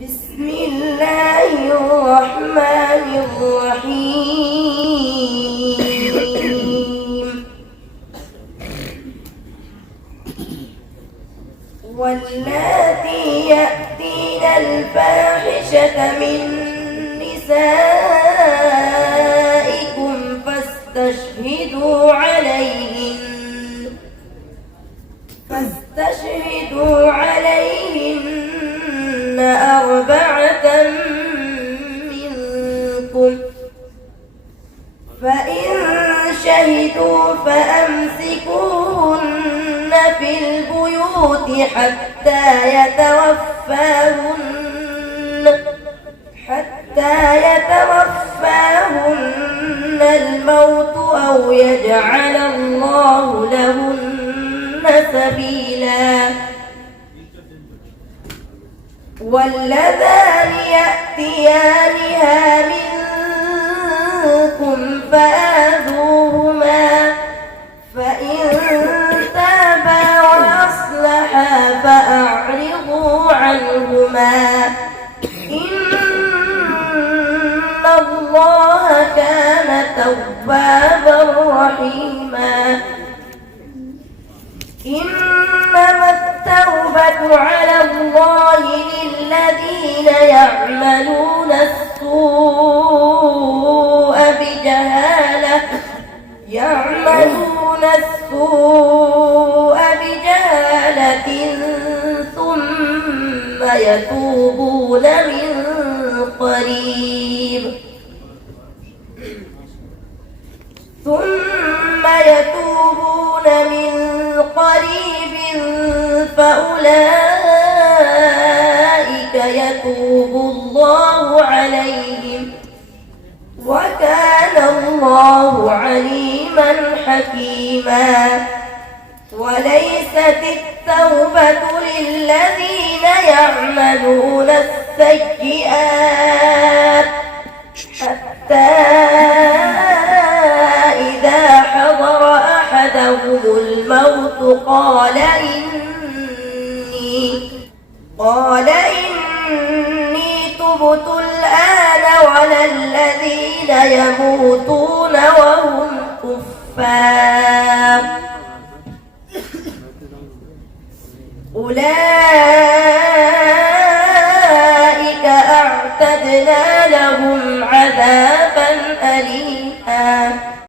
بسم الله الرحمن الرحيم. واللاتي يأتين الفاحشة من نسائكم فاستشهدوا عليهن أربعة منكم، فإن شهدوا فأمسكوهن في البيوت حتى يتوفاهن الموت أو يجعل الله لهن سبيلا. واللذان يأتيانها منكم فآذوهما، فإن تابا وأصلحا فأعرضوا عنهما، إن الله كان توابا رحيما. إنما التوبة على الله للذين يعملون السوء بجهالة ثم يتوبون من قريب فأولئك يتوب الله عليهم، وكان الله عليما حكيما. وليست التوبة للذين يعملون السيئات حتى إذا حضر أحدهم الموت قال إني تبت الآن ولا الذين يموتون وهم كفار.